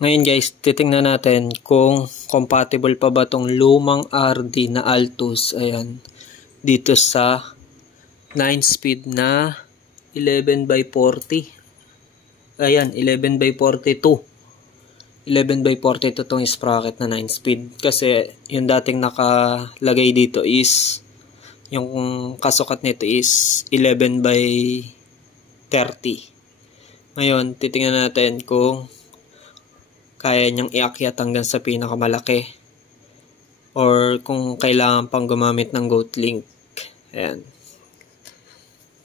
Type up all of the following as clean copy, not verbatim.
Ngayon guys, titingnan natin kung compatible pa ba tong lumang RD na Altus. Ayan. Dito sa 9-speed na 11x40. Ayan, 11x42. 11x42 tong sprocket na 9-speed. Kasi yung dating nakalagay dito is, yung kasukat nito is 11x30. Ngayon, titingnan natin kung kaya niyang iakyat hanggang sa pinakamalaki or kung kailangan pang gumamit ng Goat Link. Ayan.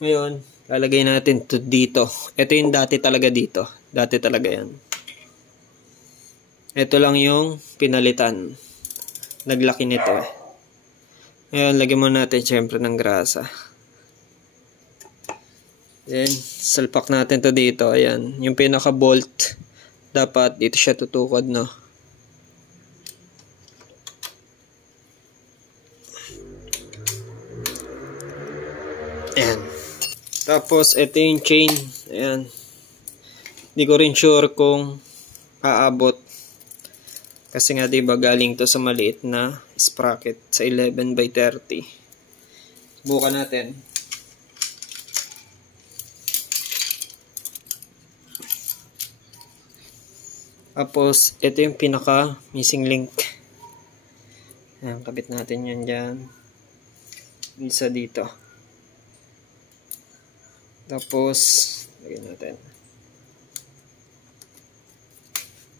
Ngayon, lalagay natin to dito. Ito yung dati talaga dito. Dati talaga yan. Ito lang yung pinalitan. Naglaki nito eh. Ngayon, lagyan mo natin syempre ng grasa. Then, salpak natin to dito. Ayan. Yung pinaka-bolt, dapat dito siya tutukod, no? Ayan. Tapos, ito yung chain. Ayan. Hindi ko rin sure kung aabot. Kasi nga, diba, galing to sa maliit na sprocket sa 11x30. Subukan natin. Tapos, ito yung pinaka missing link. Ayan, kabit natin yun dyan. Isa dito. Tapos, lagyan natin.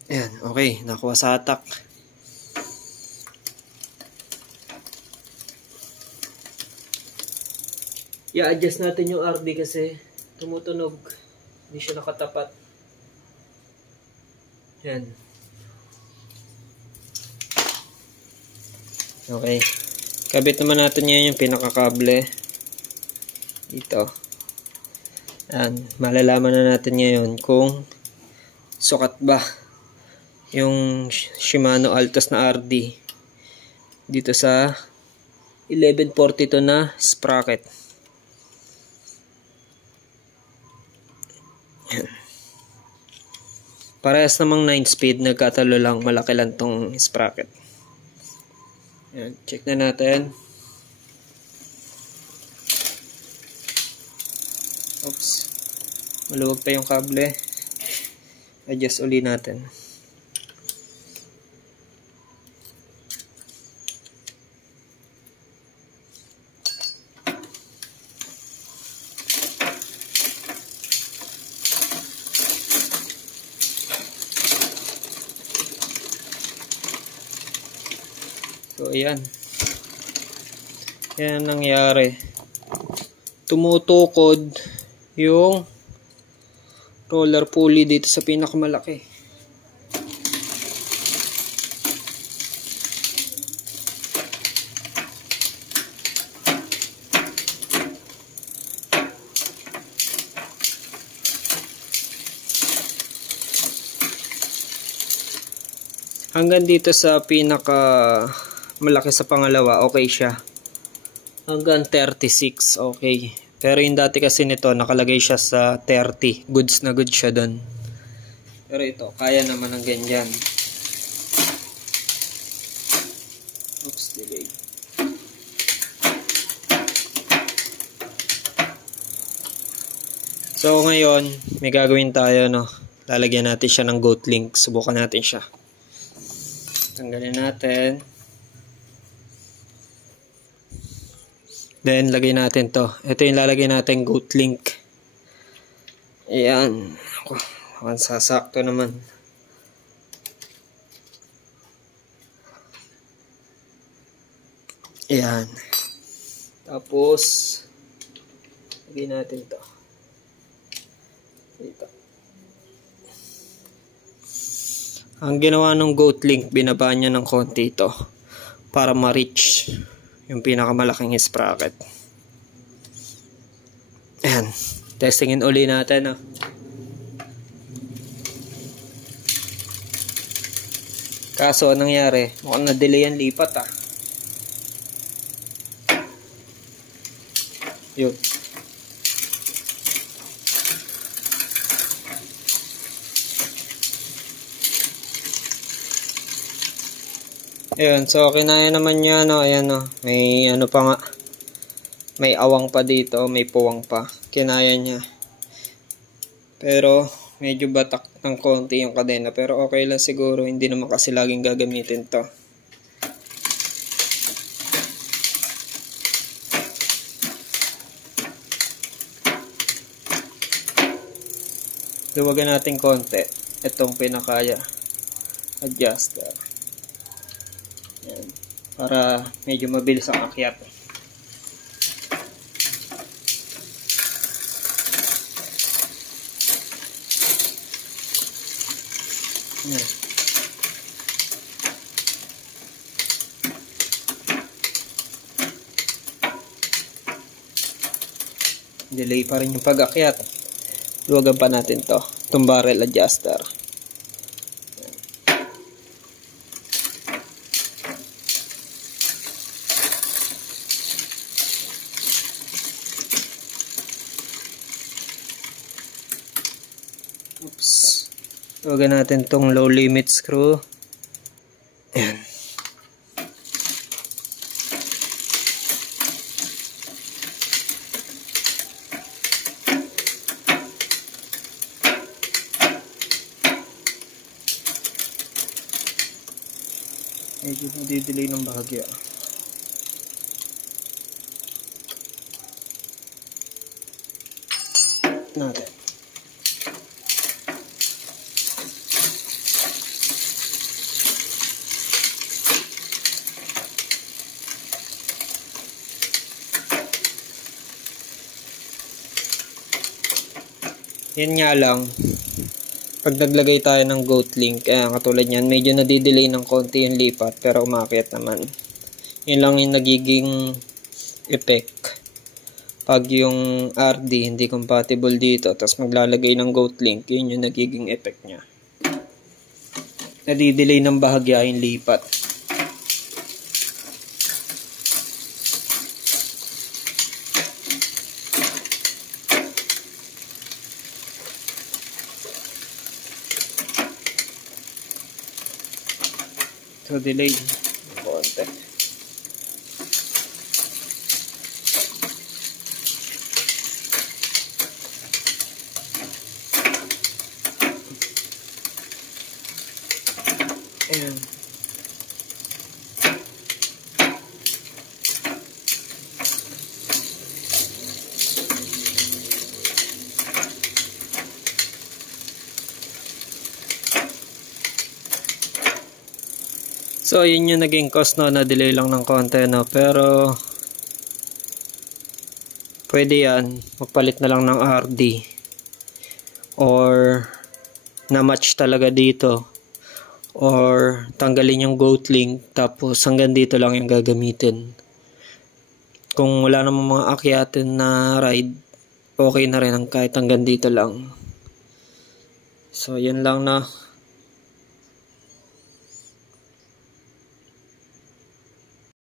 Ayan, okay. Nakuha sa atak. I-adjust natin yung RD kasi tumutunog. Hindi siya nakatapat. Yan. Okay. Kabit naman natin yan yung pinakakable. Dito. Yan. Malalaman na natin ngayon kung sukat ba yung Shimano Altus na RD dito sa 1142 na sprocket. Yan. Parehas namang 9-speed, nagkatalo lang, malaki lang tong sprocket. Ayan, check na natin. Oops. Maluwag pa yung kable. Adjust uli natin. So, ayan. Yan ang nangyari. Tumutukod yung roller pulley dito sa pinakamalaki. Hanggang dito sa pinaka malaki sa pangalawa, okay siya. Hanggang 36, okay. Pero yung dati kasi nito, nakalagay siya sa 30. Goods na goods siya doon. Pero ito, kaya naman ng ganyan. Oops, delay. So ngayon, may gagawin tayo, no. Lalagyan natin siya ng Goat Link. Subukan natin siya. Tanggalin natin. Then, lagay natin to. Ito yung lalagay natin Goat Link. Ayan. Sasakto naman. Ayan. Tapos, lagay natin to. Dito. Ang ginawa ng Goat Link, binaba niya ng konti ito para ma-reach yung pinakamalaking sprocket. Ayan. Testingin uli natin. Ah. Kaso, anong nangyari? Mukhang na-delay ang lipat. Ah. Yun. Ayun, so kinaya naman niya, no. Ayan, no. May ano pa nga. May awang pa dito, may puwang pa. Kinaya niya. Pero medyo batak ng konti yung kadena, pero okay lang siguro, hindi naman kasi laging gagamitin to. Luwagan natin konti itong pinakaya adjuster. Yan. Para medyo mabilis ang akyat. Yan. Delay pa rin yung pag-akyat. Luwagan pa natin to, itong barrel adjuster. Oops. Luwagan natin itong low limit screw. Ayan. Medyo nadidelay ng bahagya. Natin. Yan nga lang. Pag naglagay tayo ng goat link, katulad yan, medyo nadidelay ng konti yung lipat, pero umakyat naman. Yun lang yung nagiging effect. Pag yung RD hindi compatible dito, tapos maglalagay ng goat link, yun yung nagiging effect nya. Nadidelay ng bahagya yung lipat. So, delay. Konti. Ayan. So, yun yung naging cost, no, na delay lang ng konti, no, pero pwede yan, magpalit na lang ng RD or na match talaga dito or tanggalin yung goat link tapos hanggang dito lang yung gagamitin. Kung wala namang mga akyatin na ride, okay na rin ang kahit hanggang dito lang. So, yan lang na.